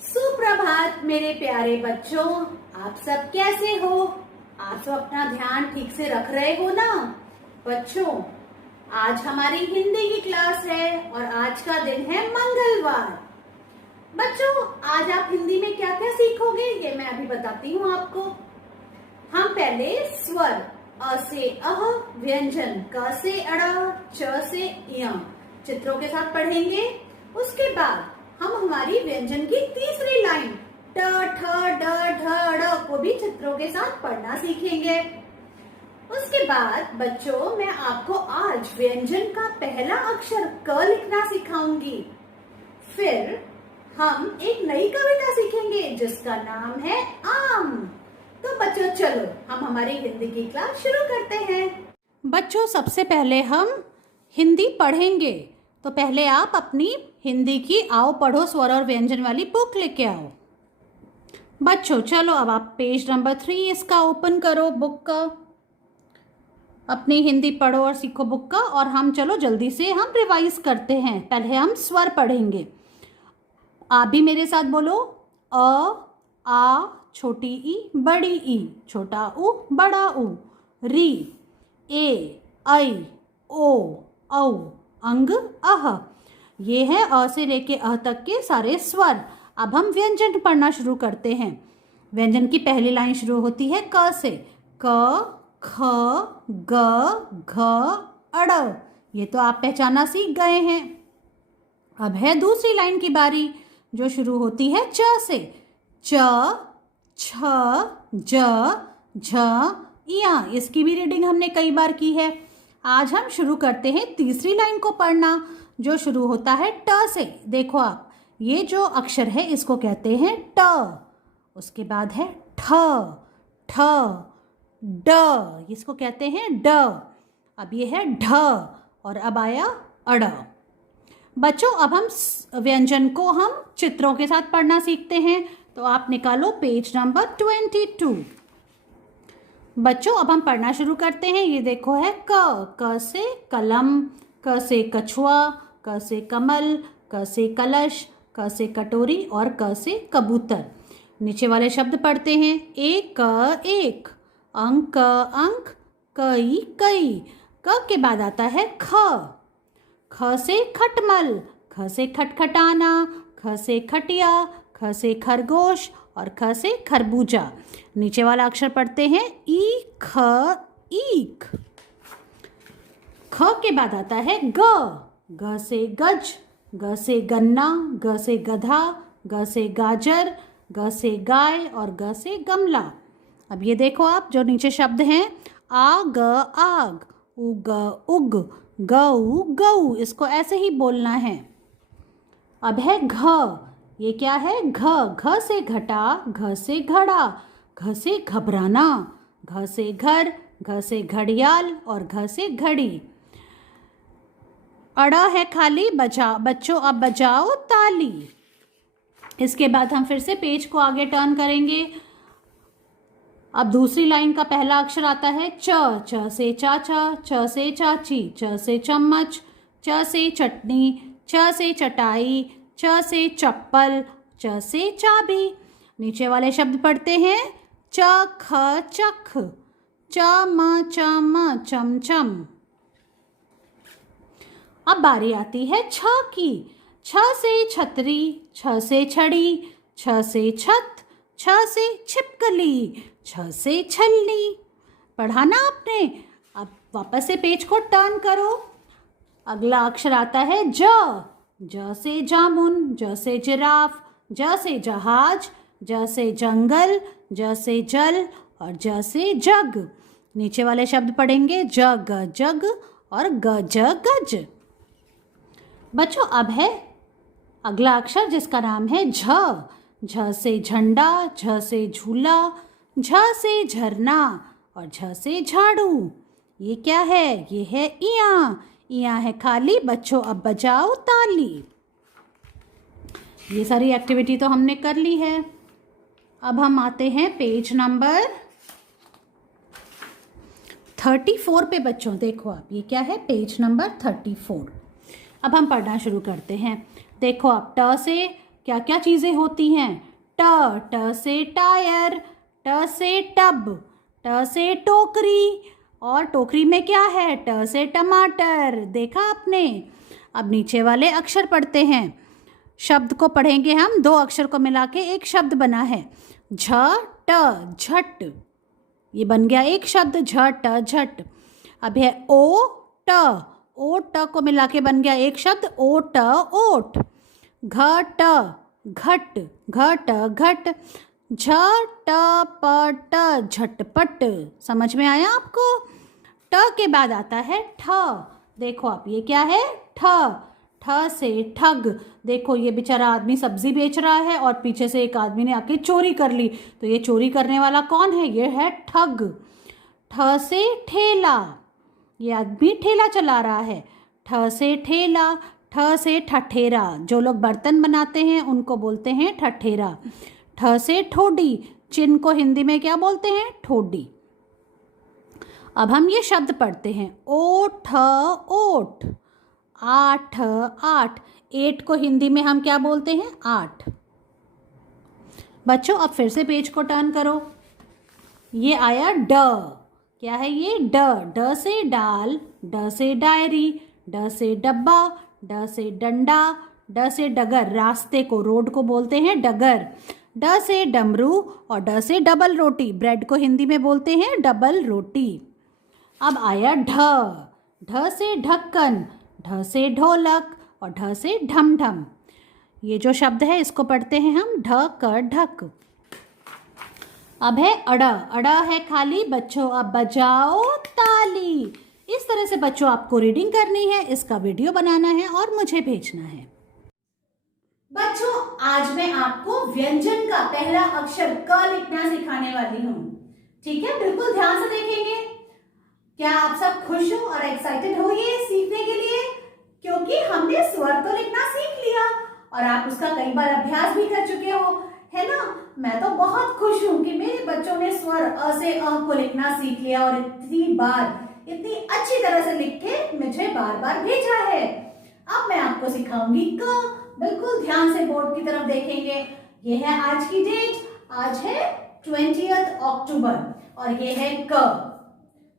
सुप्रभात मेरे प्यारे बच्चों, आप सब कैसे हो? आप सब अपना ध्यान ठीक से रख रहे हो ना? बच्चों, आज हमारी हिंदी की क्लास है और आज का दिन है मंगलवार। बच्चों, आज आप हिंदी में क्या क्या सीखोगे ये मैं अभी बताती हूँ आपको। हम पहले स्वर अ से अह, व्यंजन क से अड़, च से इय चित्रों के साथ पढ़ेंगे। उसके बाद हम हमारी व्यंजन की तीसरी लाइन ट, ठ, ड, ढ, ड़ को भी चित्रों के साथ पढ़ना सीखेंगे। उसके बाद बच्चों, मैं आपको आज व्यंजन का पहला अक्षर क लिखना सिखाऊंगी। फिर हम एक नई कविता सीखेंगे जिसका नाम है आम। तो बच्चों, चलो हम हमारी हिंदी की क्लास शुरू करते हैं। बच्चों, सबसे पहले हम हिंदी पढ़ेंगे, तो पहले आप अपनी हिंदी की आओ पढ़ो स्वर और व्यंजन वाली बुक लेके आओ। बच्चों चलो, अब आप पेज नंबर 3 इसका ओपन करो, बुक का। अपनी हिंदी पढ़ो और सीखो बुक का। और हम चलो जल्दी से हम रिवाइज करते हैं। पहले हम स्वर पढ़ेंगे। आप भी मेरे साथ बोलो। अ, आ, छोटी ई, बड़ी ई, छोटा उ, बड़ा उ। री, ए, ऐ, ओ, औ, अंग, अह। ये है अ से लेके अह तक के सारे स्वर। अब हम व्यंजन पढ़ना शुरू करते हैं। व्यंजन की पहली लाइन शुरू होती है क से। क, ख, ग, घ, अड़। ये तो आप पहचाना सीख गए हैं। अब है दूसरी लाइन की बारी, जो शुरू होती है च से। च, छ, ज, झ, इया। इसकी भी रीडिंग हमने कई बार की है। आज हम शुरू करते हैं तीसरी लाइन को पढ़ना, जो शुरू होता है ट से। देखो आप, ये जो अक्षर है इसको कहते हैं ट। उसके बाद है ठ, ठ, ड, इसको कहते हैं ड। अब ये है ढ और अब आया अड़। बच्चों, अब हम व्यंजन को हम चित्रों के साथ पढ़ना सीखते हैं। तो आप निकालो पेज नंबर 22। बच्चों, अब हम पढ़ना शुरू करते हैं। ये देखो है क से कलम, क से कछुआ, क से कमल, क से कलश, क से कटोरी और क से कबूतर। नीचे वाले शब्द पढ़ते हैं। एक, अंक, अंक, कई, कई। क के बाद आता है ख। ख से खटमल, ख से खटखटाना, ख से खटिया, ख से खरगोश और ख से खरबूजा। नीचे वाला अक्षर पढ़ते हैं ई, ख, ईख। ख के बाद आता है ग। ग से गज, ग से गन्ना, ग से गधा, ग से गाजर, ग से गाय और ग से गमला। अब ये देखो आप, जो नीचे शब्द हैं आ, ग, आग, उग, उग, गऊ, गऊ। इसको ऐसे ही बोलना है। अब है घ। ये क्या है? घ। घ से घटा, घ से घड़ा, घ से घबराना, घ से घर, घ से घड़ियाल और घ से घड़ी। अड़ा है खाली, बजा बच्चों अब बजाओ ताली। इसके बाद हम फिर से पेज को आगे टर्न करेंगे। अब दूसरी लाइन का पहला अक्षर आता है च। च से चाचा, च से चाची, च से चम्मच, च से चटनी, च से चटाई, च से चप्पल, च से चाबी। नीचे वाले शब्द पढ़ते हैं च, ख, चख, च, म, चम, चमचम। अब बारी आती है छ की। छ से छतरी, छ से छड़ी, छ से छत, छ से छिपकली, छ से छलनी। पढ़ा ना आपने? अब वापस से पेज को टर्न करो। अगला अक्षर आता है ज। ज से जामुन, ज से जिराफ, ज से जहाज, ज से जंगल, ज से जल और ज से जग। नीचे वाले शब्द पढ़ेंगे जग, जग और गज, गज। बच्चों, अब है अगला अक्षर जिसका नाम है झ। झ से झंडा, झ से झूला, झ से झरना और झ से झाड़ू। ये क्या है? ये है इया। इया है खाली, बच्चों अब बजाओ ताली। ये सारी एक्टिविटी तो हमने कर ली है। अब हम आते हैं पेज नंबर 34 पे। बच्चों देखो आप, ये क्या है? Page number 34। अब हम पढ़ना शुरू करते हैं। देखो आप, ट से क्या क्या चीज़ें होती हैं? ट से टायर, ट से टब, ट से टोकरी, और टोकरी में क्या है? ट से टमाटर। देखा आपने? अब नीचे वाले अक्षर पढ़ते हैं। शब्द को पढ़ेंगे हम, दो अक्षर को मिला के एक शब्द बना है, झ ट झट। ये बन गया एक शब्द, झ ट झट। अब है ओ ट को मिला के बन गया एक शब्द, ओ ट ओट। घ ट घट, घ ट घट। झ ट प ट झटपट। समझ में आया आपको? ट के बाद आता है ठ। देखो आप, ये क्या है? ठ। ठ से ठग। देखो ये बेचारा आदमी सब्जी बेच रहा है और पीछे से एक आदमी ने आके चोरी कर ली, तो ये चोरी करने वाला कौन है? ये है ठग। ठ से ठेला, ये आदमी ठेला चला रहा है। ठ से ठेला। ठ से ठठेरा, जो लोग बर्तन बनाते हैं उनको बोलते हैं ठठेरा। ठ से ठोडी, चिन्ह को हिंदी में क्या बोलते हैं? ठोडी। अब हम ये शब्द पढ़ते हैं, ओठ ओठ। आठ आठ, एट को हिंदी में हम क्या बोलते हैं? आठ। बच्चों अब फिर से पेज को टर्न करो। ये आया ड। क्या है ये? ड। ड से डाल, ड से डायरी, ड से डब्बा, ड से डंडा, ड से डगर। रास्ते को, रोड को बोलते हैं डगर। ड से डमरू और ड से डबल रोटी। ब्रेड को हिंदी में बोलते हैं डबल रोटी। अब आया ढ। ढ से ढक्कन, ढ से ढोलक और ढ से ढम ढम। ये जो शब्द है इसको पढ़ते हैं हम ढ क ढक। अब है अड़ा। अड़ा है खाली। बच्चों अब बजाओ ताली। इस तरह से बच्चों आपको रीडिंग करनी है, इसका वीडियो बनाना है और मुझे भेजना है। बच्चों आज मैं आपको व्यंजन का पहला अक्षर क लिखना सिखाने वाली हूँ। ठीक है, बिल्कुल ध्यान से देखेंगे। क्या आप सब खुश हो और एक्साइटेड हो ये सीखने के लिए? क्योंकि हमने स्वर तो लिखना सीख लिया और आप उसका कई बार अभ्यास भी कर चुके हो, है ना? मैं तो बहुत खुश हूँ कि मेरे बच्चों ने स्वर अ से अ को लिखना सीख लिया और इतनी बार, इतनी अच्छी तरह से लिख के मुझे बार बार भेजा है। अब मैं आपको सिखाऊंगी क। बिल्कुल ध्यान से बोर्ड की तरफ देखेंगे। ये है आज की डेट, आज है 20 अक्टूबर और ये है क।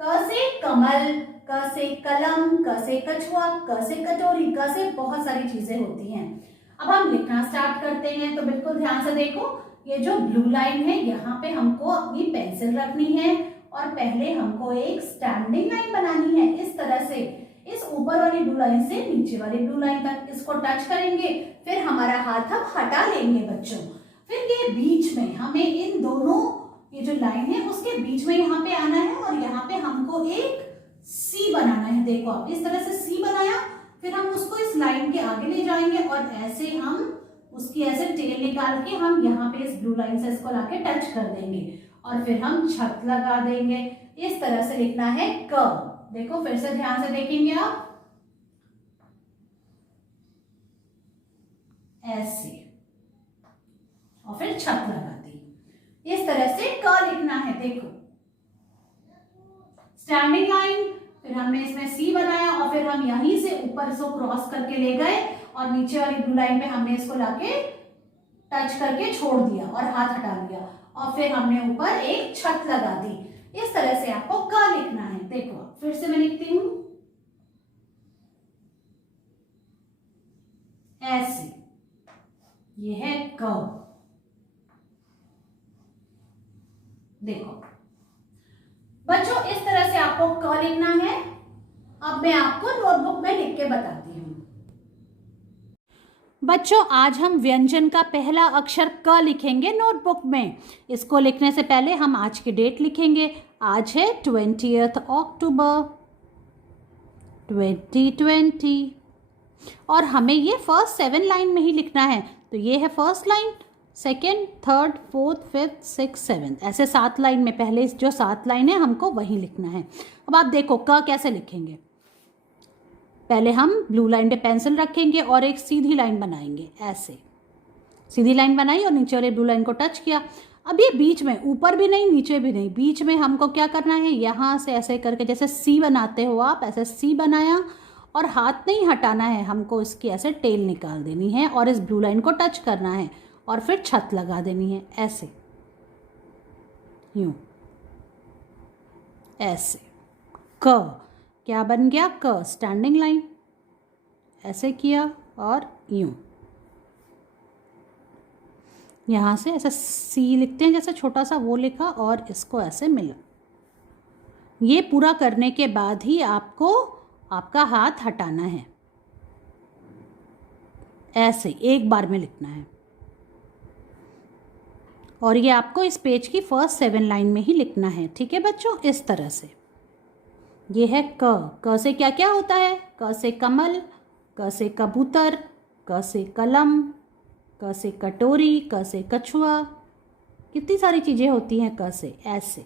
क से कमल, क से कलम, क से कछुआ, क से कटोरी, क से बहुत सारी चीजें होती हैं। अब हम लिखना स्टार्ट करते हैं, तो बिल्कुल ध्यान से देखो। ये जो ब्लू लाइन है यहाँ पे हमको अपनी पेंसिल रखनी है और पहले हमको एक स्टैंडिंग लाइन बनानी है इस तरह से। इस ऊपर वाली ब्लू लाइन से नीचे वाली ब्लू लाइन तक इसको टच करेंगे, फिर हमारा हाथ हम हटा लेंगे बच्चों। फिर ये बीच में हमें इन दोनों, ये जो लाइन है उसके बीच में यहाँ पे आना है और यहाँ पे हमको एक सी बनाना है। देखो आप, इस तरह से सी बनाया, फिर हम उसको इस लाइन के आगे ले जाएंगे और ऐसे हम उसकी ऐसे टेल निकाल के हम यहाँ पे इस ब्लू लाइन से इसको लाके टच कर देंगे और फिर हम छत लगा देंगे। इस तरह से लिखना है क। देखो फिर से ध्यान से देखेंगे आप, ऐसे, और फिर छत लगा दी। इस तरह से क लिखना है। देखो स्टैंडिंग लाइन, फिर हमने इसमें सी बनाया और फिर हम यहीं से ऊपर इसको क्रॉस करके ले गए और नीचे वाली ब्लू लाइन पे हमने इसको लाके टच करके छोड़ दिया और हाथ हटा लिया और फिर हमने ऊपर एक छत लगा दी। इस तरह से आपको क लिखना है। देखो फिर से मैं लिखती हूं, ऐसे, ये है क। देखो बच्चों इस तरह से आपको क लिखना है। अब मैं आपको नोटबुक में लिख के बताती हूँ। बच्चों आज हम व्यंजन का पहला अक्षर क लिखेंगे नोटबुक में। इसको लिखने से पहले हम आज की डेट लिखेंगे। आज है 20 अक्टूबर 2020 और हमें ये फर्स्ट 7 लाइन में ही लिखना है। तो ये है first line, second, third, fourth, fifth, six, seventh, ऐसे 7 लाइन में पहले जो 7 लाइन है हमको वही लिखना है। अब आप देखो क कैसे लिखेंगे। पहले हम ब्लू लाइन पे पेंसिल रखेंगे और एक सीधी लाइन बनाएंगे। ऐसे सीधी लाइन बनाई और नीचे वाले ब्लू लाइन को टच किया। अब ये बीच में, ऊपर भी नहीं नीचे भी नहीं, बीच में हमको क्या करना है, यहाँ से ऐसे करके जैसे सी बनाते हो आप, ऐसे सी बनाया और हाथ नहीं हटाना है, हमको इसकी ऐसे टेल निकाल देनी है और इस ब्लू लाइन को टच करना है और फिर छत लगा देनी है, ऐसे, यूं, ऐसे। क क्या बन गया? क, स्टैंडिंग लाइन, ऐसे किया और यूं। यहाँ से ऐसे सी लिखते हैं जैसे छोटा सा, वो लिखा और इसको ऐसे मिला। ये पूरा करने के बाद ही आपको आपका हाथ हटाना है, ऐसे एक बार में लिखना है। और ये आपको इस पेज की फर्स्ट 7 लाइन में ही लिखना है, ठीक है बच्चों, इस तरह से। ये है क। क से क्या क्या होता है? क से कमल, क से कबूतर, क से कलम, क से कटोरी, क से कछुआ, कितनी सारी चीज़ें होती हैं क से, ऐसे।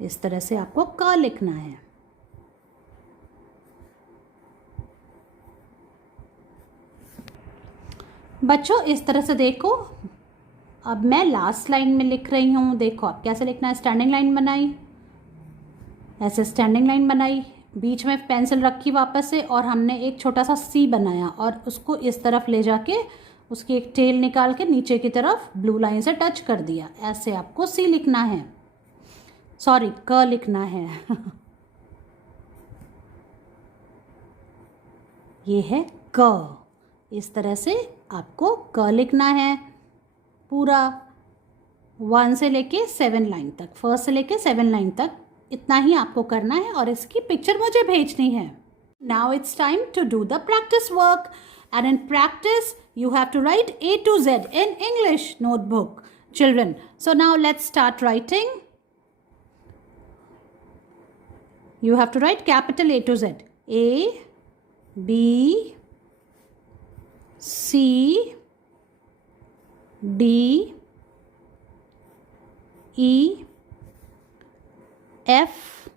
इस तरह से आपको क लिखना है। बच्चों इस तरह से देखो, अब मैं लास्ट लाइन में लिख रही हूँ। देखो आप कैसे लिखना है। स्टैंडिंग लाइन बनाई, ऐसे स्टैंडिंग लाइन बनाई, बीच में पेंसिल रखी वापस से और हमने एक छोटा सा सी बनाया और उसको इस तरफ ले जाके उसकी एक टेल निकाल के नीचे की तरफ ब्लू लाइन से टच कर दिया। ऐसे आपको सी लिखना है, सॉरी क लिखना है। ये है क। इस तरह से आपको क लिखना है पूरा 1 से लेके 7 लाइन तक, फर्स्ट से लेके 7 लाइन तक, इतना ही आपको करना है और इसकी पिक्चर मुझे भेजनी है। Now it's time to do the practice work and in practice you have to write A to Z in English notebook, children. So now let's start writing. You have to write capital A to Z. A, B, C, D, E, F,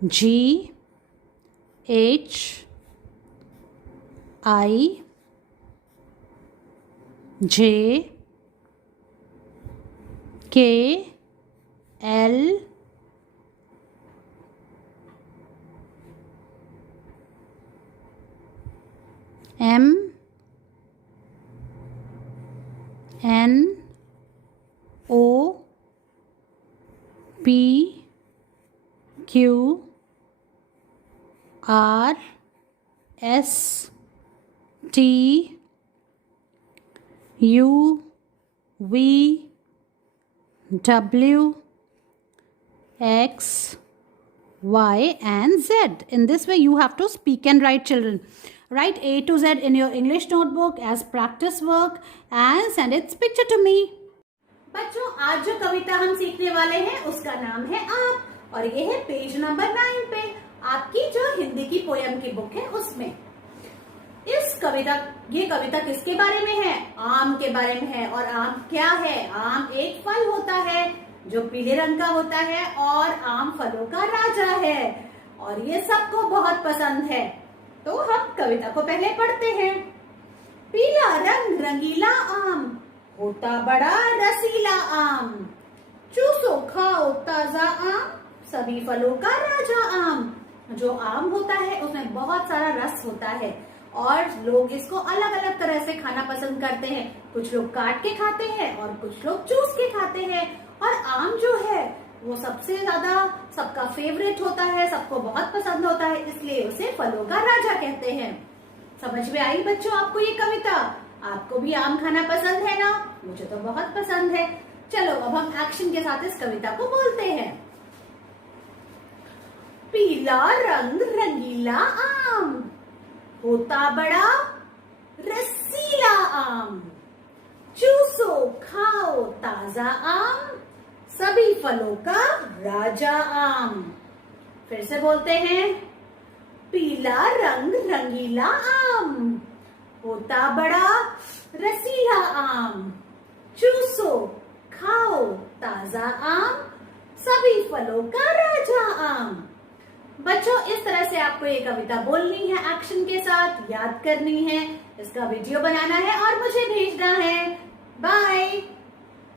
G, H, I, J, K, L, M, N, O, P, Q, R, S, T, U, V, W, X, Y and Z. In this way you have to speak and write, children. Write A to Z in your English notebook as practice work and send its picture to me. बच्चों आज जो कविता हम सीखने वाले हैं उसका नाम है आप और ये है पेज नंबर 9 पे आपकी जो हिंदी की पोयम की बुक है उसमें। ये कविता किसके बारे में है? आम के बारे में है। और आम क्या है? आम एक फल होता है जो पीले रंग का होता है और आम फलों का राजा है और ये सबको बहुत पसंद है। तो हम कविता को पहले पढ़ते हैं। पीला रंग रंगीला आम, होता बड़ा रसीला आम, चूसो खाओ ताजा आम, सभी फलों का राजा आम। जो आम होता है उसमें बहुत सारा रस होता है और लोग इसको अलग अलग तरह से खाना पसंद करते हैं। कुछ लोग काट के खाते हैं और कुछ लोग चूस के खाते हैं। और आम जो है वो सबसे ज्यादा सबका फेवरेट होता है, सबको बहुत पसंद होता है, इसलिए उसे फलों का राजा कहते हैं। समझ में आई बच्चों आपको ये कविता? आपको भी आम खाना पसंद है ना? मुझे तो बहुत पसंद है। चलो अब हम एक्शन के साथ इस कविता को बोलते हैं। पीला रंग रंगीला आम, होता बड़ा रसीला आम, चूसो खाओ ताजा आम, सभी फलों का राजा आम। फिर से बोलते हैं। पीला रंग रंगीला आम, होता बड़ा रसीला आम, चूसो खाओ ताजा आम, सभी फलों का राजा आम। बच्चों इस तरह से आपको ये कविता बोलनी है, एक्शन के साथ याद करनी है, इसका वीडियो बनाना है और मुझे भेजना है। बाय।